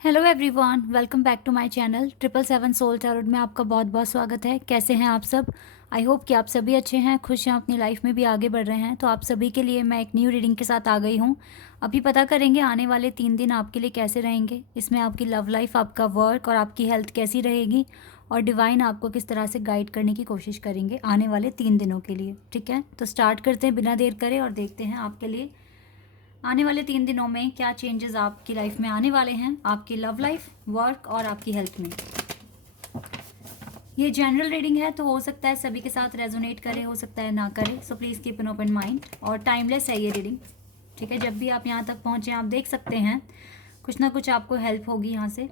Hello everyone, welcome back to my channel 777 soul tarot में आपका बहुत बहुत स्वागत है। कैसे हैं आप सब? आई होप कि आप सभी अच्छे हैं, खुश हैं, अपनी लाइफ में भी आगे बढ़ रहे हैं। तो आप सभी के लिए मैं एक न्यू रीडिंग के साथ आ गई हूं। अभी पता करेंगे आने वाले 3 दिन आपके लिए कैसे रहेंगे। इसमें आपकी लव लाइफ, आपका वर्क और आपकी हेल्थ कैसी रहेगी, और डिवाइन आपको किस तरह से गाइड करने की कोशिश करेंगे आने वाले 3 दिनों के लिए। ठीक है, तो स्टार्ट करते हैं बिना देर करे और देखते हैं आपके लिए आने वाले 3 दिनों में क्या चेंजेस आपकी लाइफ में आने वाले हैं, आपकी लव लाइफ, वर्क और आपकी हेल्थ में। ये जनरल रीडिंग है, तो हो सकता है सभी के साथ रेजोनेट करे, हो सकता है ना करे। So please keep an open mind. और टाइमलेस है ये रीडिंग। ठीक है, जब भी आप यहाँ तक पहुँचे आप देख सकते हैं कुछ ना कुछ आपको हेल्प होगी यहाँ से।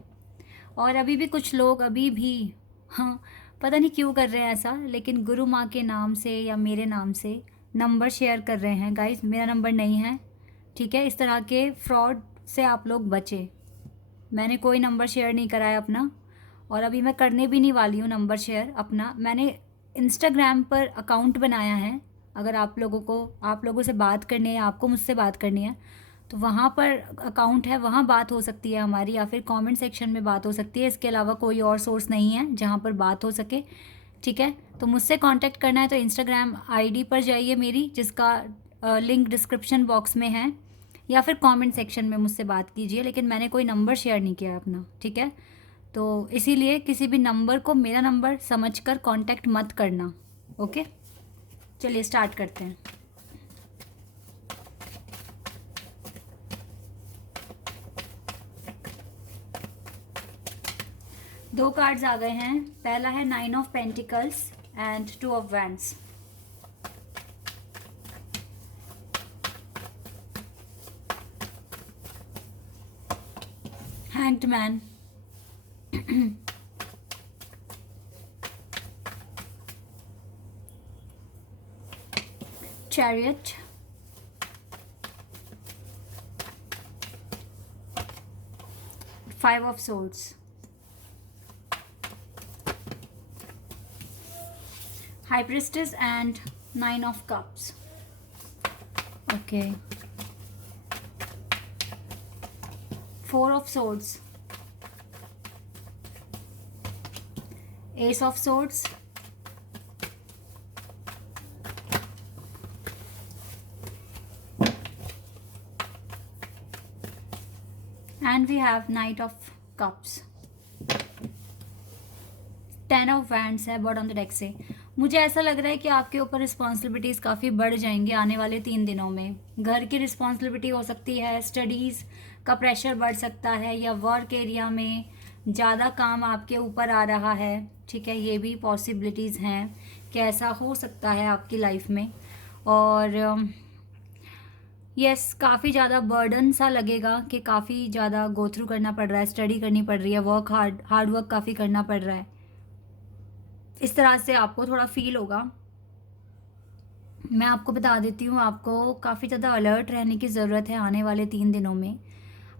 और अभी भी कुछ लोग अभी भी, हाँ, पता नहीं क्यों कर रहे हैं ऐसा, लेकिन गुरु माँ के नाम से या मेरे नाम से नंबर शेयर कर रहे हैं। गाइस, मेरा नंबर नहीं है। ठीक है, इस तरह के फ्रॉड से आप लोग बचें। मैंने कोई नंबर शेयर नहीं करा है अपना, और अभी मैं करने भी नहीं वाली हूँ नंबर शेयर अपना। मैंने इंस्टाग्राम पर अकाउंट बनाया है। अगर आप लोगों से बात करनी है या आपको मुझसे बात करनी है तो वहाँ पर अकाउंट है, वहाँ बात हो सकती है हमारी, या फिर कमेंट सेक्शन में बात हो सकती है। इसके अलावा कोई और सोर्स नहीं है जहाँ पर बात हो सके। ठीक है, तो मुझसे कांटेक्ट करना है तो इंस्टाग्राम आईडी पर जाइए मेरी, जिसका लिंक डिस्क्रिप्शन बॉक्स में है, या फिर कमेंट सेक्शन में मुझसे बात कीजिए। लेकिन मैंने कोई नंबर शेयर नहीं किया अपना। ठीक है, तो इसीलिए किसी भी नंबर को मेरा नंबर समझकर कांटेक्ट मत करना। ओके, चलिए स्टार्ट करते हैं। दो कार्ड्स आ गए हैं। पहला है 9 of pentacles and 2 of wands. Hanged man, chariot, 5 of souls, high priestess and 9 of cups. Okay, 4 of swords, ace of swords, and we have knight of cups, 10 of wands है bottom of the deck से। मुझे ऐसा लग रहा है कि आपके ऊपर रिस्पॉन्सिबिलिटीज़ काफ़ी बढ़ जाएंगी आने वाले 3 दिनों में। घर की रिस्पॉन्सिबिलिटी हो सकती है, स्टडीज़ का प्रेशर बढ़ सकता है, या वर्क एरिया में ज़्यादा काम आपके ऊपर आ रहा है। ठीक है, ये भी पॉसिबिलिटीज़ हैं कि ऐसा हो सकता है आपकी लाइफ में। और यस, काफ़ी ज़्यादा बर्डन सा लगेगा कि काफ़ी ज़्यादा गो थ्रू करना पड़ रहा है, स्टडी करनी पड़ रही है, हार्ड वर्क काफ़ी करना पड़ रहा है। इस तरह से आपको थोड़ा फील होगा। मैं आपको बता देती हूँ, आपको काफ़ी ज़्यादा अलर्ट रहने की ज़रूरत है आने वाले 3 दिनों में।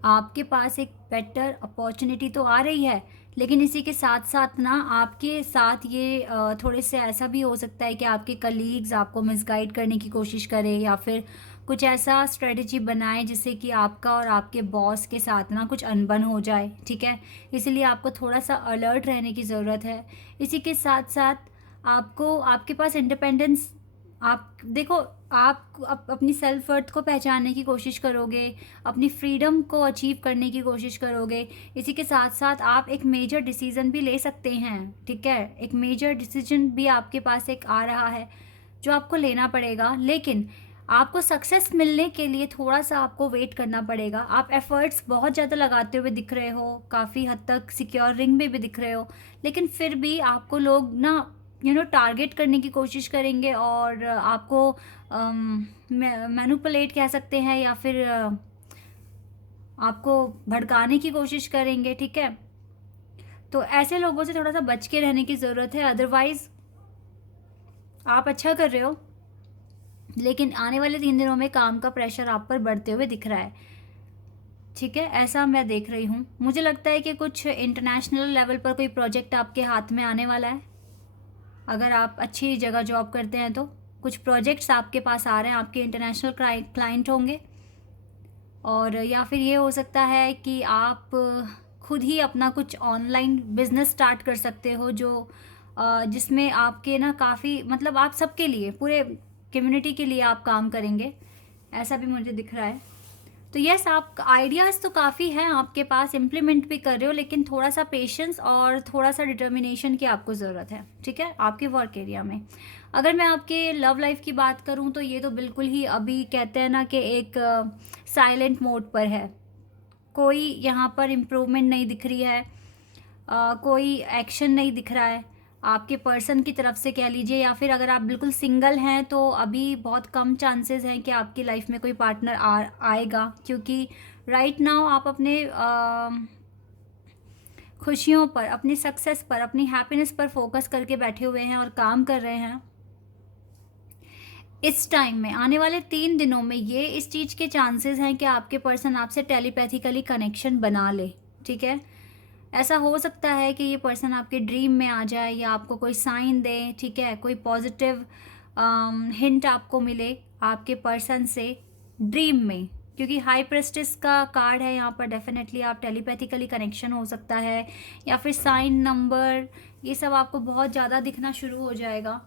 आपके पास एक बेटर अपॉर्चुनिटी तो आ रही है, लेकिन इसी के साथ साथ ना आपके साथ ये थोड़े से ऐसा भी हो सकता है कि आपके कलीग्स आपको मिसगाइड करने की कोशिश करें, या फिर कुछ ऐसा स्ट्रेटजी बनाए जिससे कि आपका और आपके बॉस के साथ ना कुछ अनबन हो जाए। ठीक है, इसलिए आपको थोड़ा सा अलर्ट रहने की ज़रूरत है। इसी के साथ साथ आपको, आपके पास इंडिपेंडेंस, आप देखो, आप अपनी सेल्फ वर्थ को पहचानने की कोशिश करोगे, अपनी फ्रीडम को अचीव करने की कोशिश करोगे। इसी के साथ साथ आप एक मेजर डिसीजन भी ले सकते हैं। ठीक है, एक मेजर डिसीजन भी आपके पास एक आ रहा है जो आपको लेना पड़ेगा, लेकिन आपको सक्सेस मिलने के लिए थोड़ा सा आपको वेट करना पड़ेगा। आप एफर्ट्स बहुत ज़्यादा लगाते हुए दिख रहे हो, काफ़ी हद तक सिक्योर रिंग में भी दिख रहे हो, लेकिन फिर भी आपको लोग ना टारगेट करने की कोशिश करेंगे, और आपको मैनिपुलेट कह सकते हैं, या फिर आपको भड़काने की कोशिश करेंगे। ठीक है, तो ऐसे लोगों से थोड़ा सा बच के रहने की ज़रूरत है। अदरवाइज़ आप अच्छा कर रहे हो, लेकिन आने वाले 3 दिनों में काम का प्रेशर आप पर बढ़ते हुए दिख रहा है। ठीक है, ऐसा मैं देख रही हूँ। मुझे लगता है कि कुछ इंटरनेशनल लेवल पर कोई प्रोजेक्ट आपके हाथ में आने वाला है। अगर आप अच्छी जगह जॉब करते हैं तो कुछ प्रोजेक्ट्स आपके पास आ रहे हैं, आपके इंटरनेशनल क्लाइंट होंगे। और या फिर ये हो सकता है कि आप खुद ही अपना कुछ ऑनलाइन बिजनेस स्टार्ट कर सकते हो, जो जिसमें आपके ना काफ़ी मतलब आप सबके लिए, पूरे कम्युनिटी के लिए आप काम करेंगे, ऐसा भी मुझे दिख रहा है। तो यस, आप आइडियाज़ तो काफ़ी हैं आपके पास, इम्प्लीमेंट भी कर रहे हो, लेकिन थोड़ा सा पेशेंस और थोड़ा सा डिटर्मिनेशन की आपको ज़रूरत है, ठीक है, आपके वर्क एरिया में। अगर मैं आपके लव लाइफ की बात करूं तो ये तो बिल्कुल ही अभी कहते हैं ना कि एक साइलेंट मोड पर है। कोई यहाँ पर इम्प्रूवमेंट नहीं दिख रही है, कोई एक्शन नहीं दिख रहा है आपके पर्सन की तरफ से कह लीजिए, या फिर अगर आप बिल्कुल सिंगल हैं तो अभी बहुत कम चांसेस हैं कि आपकी लाइफ में कोई पार्टनर आएगा, क्योंकि राइट नाउ आप अपने खुशियों पर, अपनी सक्सेस पर, अपनी हैप्पीनेस पर फोकस करके बैठे हुए हैं और काम कर रहे हैं। इस टाइम में, आने वाले 3 दिनों में, ये इस चीज़ के चांसेस हैं कि आपके पर्सन आपसे टेलीपैथिकली कनेक्शन बना ले, ठीक है। ऐसा हो सकता है कि ये पर्सन आपके ड्रीम में आ जाए या आपको कोई साइन दे, ठीक है, कोई पॉजिटिव हिंट आपको मिले आपके पर्सन से ड्रीम में, क्योंकि हाई प्रेस्टिस का कार्ड है यहाँ पर। डेफिनेटली आप टेलीपैथिकली कनेक्शन हो सकता है, या फिर साइन नंबर, ये सब आपको बहुत ज़्यादा दिखना शुरू हो जाएगा,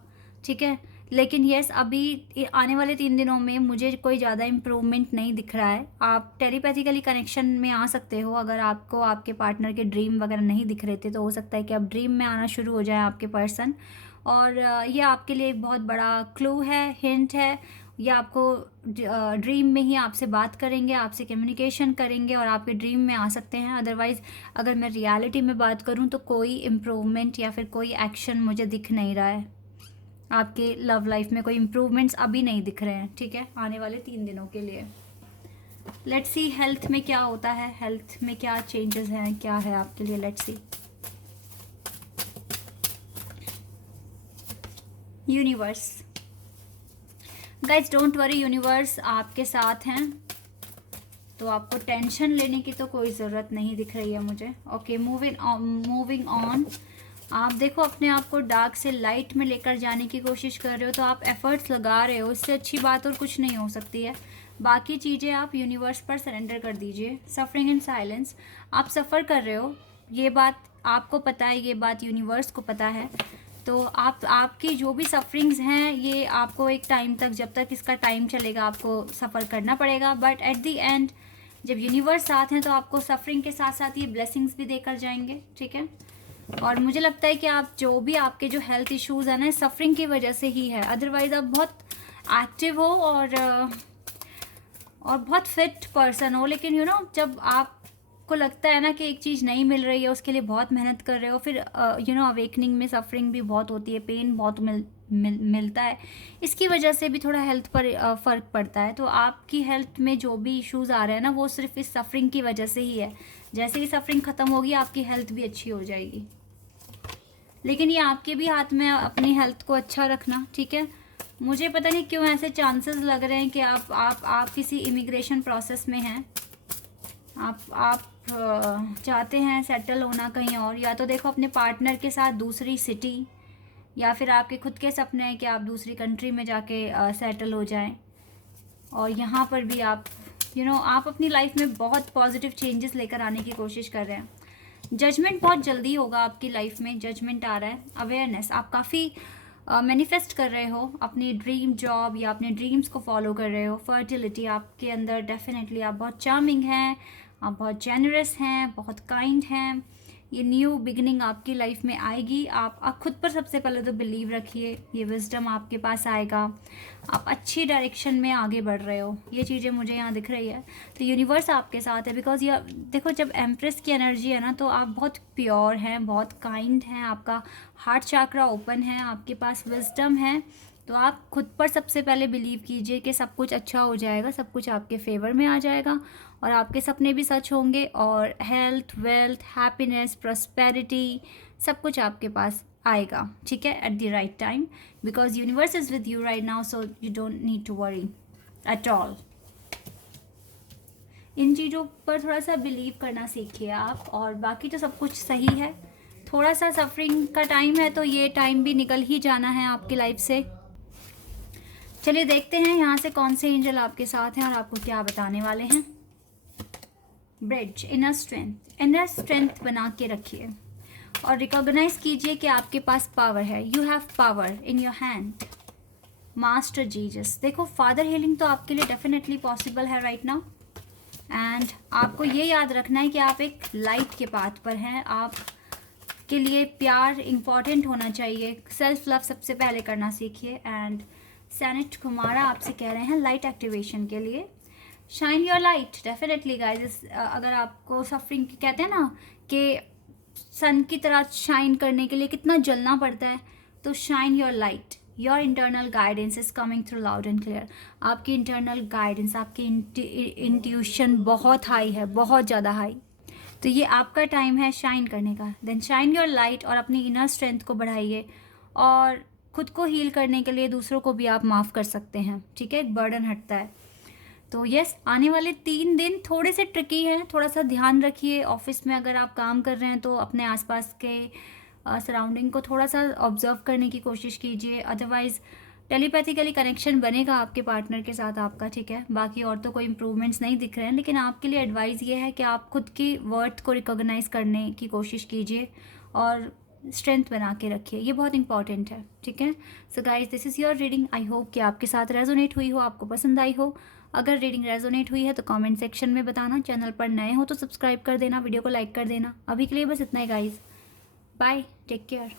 ठीक है। लेकिन यस, अभी आने वाले 3 दिनों में मुझे कोई ज़्यादा इम्प्रूवमेंट नहीं दिख रहा है। आप टेलीपैथिकली कनेक्शन में आ सकते हो, अगर आपको आपके पार्टनर के ड्रीम वगैरह नहीं दिख रहे थे तो हो सकता है कि अब ड्रीम में आना शुरू हो जाए आपके पर्सन, और ये आपके लिए एक बहुत बड़ा क्लू है, हिंट है। ये आपको ड्रीम में ही आपसे बात करेंगे, आपसे कम्युनिकेशन करेंगे और आपके ड्रीम में आ सकते हैं। अदरवाइज़ अगर मैं रियलिटी में बात करूँ तो कोई इम्प्रूवमेंट या फिर कोई एक्शन मुझे दिख नहीं रहा है। आपके लव लाइफ में कोई इम्प्रूवमेंट्स अभी नहीं दिख रहे हैं, ठीक है, आने वाले 3 दिनों के लिए। लेट्स सी हेल्थ में क्या होता है, हेल्थ में क्या चेंजेस हैं, क्या है आपके लिए। Let's see. Universe, guys don't worry, universe आपके साथ हैं, तो आपको टेंशन लेने की तो कोई ज़रूरत नहीं दिख रही है मुझे। Okay, moving on. आप देखो, अपने आप को डार्क से लाइट में लेकर जाने की कोशिश कर रहे हो, तो आप एफर्ट्स लगा रहे हो, इससे अच्छी बात और कुछ नहीं हो सकती है। बाकी चीज़ें आप यूनिवर्स पर सरेंडर कर दीजिए। सफरिंग इन साइलेंस, आप सफ़र कर रहे हो, ये बात आपको पता है, ये बात यूनिवर्स को पता है। तो आपकी जो भी सफरिंग्स हैं, ये आपको एक टाइम तक, जब तक इसका टाइम चलेगा, आपको सफ़र करना पड़ेगा। बट एट द एंड जब यूनिवर्स साथ हैं तो आपको सफरिंग के साथ साथ ये ब्लेसिंग्स भी देकर जाएंगे, ठीक है। और मुझे लगता है कि आप जो भी आपके जो हेल्थ इश्यूज़ हैं ना, सफरिंग की वजह से ही है। अदरवाइज़ आप बहुत एक्टिव हो और बहुत फिट पर्सन हो, लेकिन जब आपको लगता है ना कि एक चीज़ नहीं मिल रही है, उसके लिए बहुत मेहनत कर रहे हो, फिर अवेकनिंग में सफरिंग भी बहुत होती है, पेन बहुत मिलता है, इसकी वजह से भी थोड़ा हेल्थ पर फ़र्क पड़ता है। तो आपकी हेल्थ में जो भी इश्यूज़ आ रहे हैं ना, वो सिर्फ इस सफरिंग की वजह से ही है। जैसे ही सफरिंग ख़त्म होगी, आपकी हेल्थ भी अच्छी हो जाएगी। लेकिन ये आपके भी हाथ में अपनी हेल्थ को अच्छा रखना, ठीक है। मुझे पता नहीं क्यों ऐसे चांसेस लग रहे हैं कि आप किसी इमिग्रेशन प्रोसेस में हैं, आप चाहते हैं सेटल होना कहीं और, या तो देखो अपने पार्टनर के साथ दूसरी सिटी, या फिर आपके खुद के सपने हैं कि आप दूसरी कंट्री में जाके सेटल हो जाएं। और यहाँ पर भी आप आप अपनी लाइफ में बहुत पॉजिटिव चेंजेस लेकर आने की कोशिश कर रहे हैं। जजमेंट बहुत जल्दी होगा आपकी लाइफ में, जजमेंट आ रहा है। अवेयरनेस, आप काफ़ी मैनिफेस्ट कर रहे हो अपनी ड्रीम जॉब या अपने ड्रीम्स को फॉलो कर रहे हो। फर्टिलिटी आपके अंदर, डेफिनेटली आप बहुत चार्मिंग हैं, आप बहुत जेनरस हैं, बहुत काइंड हैं। ये न्यू बिगिनिंग आपकी लाइफ में आएगी। आप खुद पर सबसे पहले तो बिलीव रखिए, ये विजडम आपके पास आएगा, आप अच्छी डायरेक्शन में आगे बढ़ रहे हो, ये चीज़ें मुझे यहाँ दिख रही है। तो यूनिवर्स आपके साथ है, बिकॉज ये देखो, जब एम्प्रेस की एनर्जी है ना, तो आप बहुत प्योर हैं, बहुत काइंड हैं, आपका हार्ट चक्रा ओपन है, आपके पास विजडम है। तो आप खुद पर सबसे पहले बिलीव कीजिए कि सब कुछ अच्छा हो जाएगा, सब कुछ आपके फेवर में आ जाएगा और आपके सपने भी सच होंगे, और हेल्थ, वेल्थ, हैप्पीनेस, प्रॉस्पेरिटी, सब कुछ आपके पास आएगा, ठीक है, at the right time, because universe is with you right now, so you don't need to worry at all. इन चीज़ों पर थोड़ा सा बिलीव करना सीखिए आप, और बाकी तो सब कुछ सही है। थोड़ा सा सफरिंग का टाइम है, तो ये टाइम भी निकल ही जाना है आपकी लाइफ से। चलिए देखते हैं यहाँ से कौन से एंजल आपके साथ हैं और आपको क्या बताने वाले हैं। ब्रिज, इनर स्ट्रेंथ बना के रखिए और रिकॉग्नाइज कीजिए कि आपके पास पावर है। You have power in your hand. Master Jesus, देखो फादर हीलिंग तो आपके लिए डेफिनेटली पॉसिबल है राइट नाउ। एंड आपको ये याद रखना है कि आप एक लाइट के पाथ पर हैं। आप के लिए प्यार इम्पॉर्टेंट होना चाहिए। सेल्फ लव सबसे पहले करना सीखिए। एंड सैनेट कुमारा आपसे कह रहे हैं लाइट एक्टिवेशन के लिए shine your light. Definitely guys, अगर आपको सफरिंग कहते हैं ना कि सन की तरह शाइन करने के लिए कितना जलना पड़ता है, तो shine your light. Your internal guidance is coming through loud and clear. आपकी इंटरनल गाइडेंस, आपकी इंट्यूशन बहुत हाई है, बहुत ज़्यादा हाई। तो ये आपका टाइम है शाइन करने का। देन शाइन योर लाइट और अपनी इनर स्ट्रेंथ को बढ़ाइए और खुद को हील करने के लिए दूसरों को भी आप माफ़ कर सकते हैं। ठीक है, एक बर्डन हटता है। तो यस, आने वाले 3 दिन थोड़े से ट्रिकी हैं, थोड़ा सा ध्यान रखिए। ऑफिस में अगर आप काम कर रहे हैं तो अपने आसपास के सराउंडिंग को थोड़ा सा ऑब्जर्व करने की कोशिश कीजिए। अदरवाइज़ टेलीपैथिकली कनेक्शन बनेगा आपके पार्टनर के साथ आपका। ठीक है, बाकी और तो कोई इम्प्रूवमेंट्स नहीं दिख रहे हैं, लेकिन आपके लिए एडवाइस ये है कि आप खुद की वर्थ को रिकॉग्नाइज करने की कोशिश कीजिए और स्ट्रेंथ बना के रखिए। ये बहुत इंपॉर्टेंट है। ठीक है, so guys this is your reading. I hope कि आपके साथ रेजोनेट हुई हो, आपको पसंद आई हो। अगर रीडिंग रेजोनेट हुई है तो कमेंट सेक्शन में बताना। चैनल पर नए हो तो सब्सक्राइब कर देना, वीडियो को लाइक कर देना। अभी के लिए बस इतना ही गाइज, बाय, टेक केयर।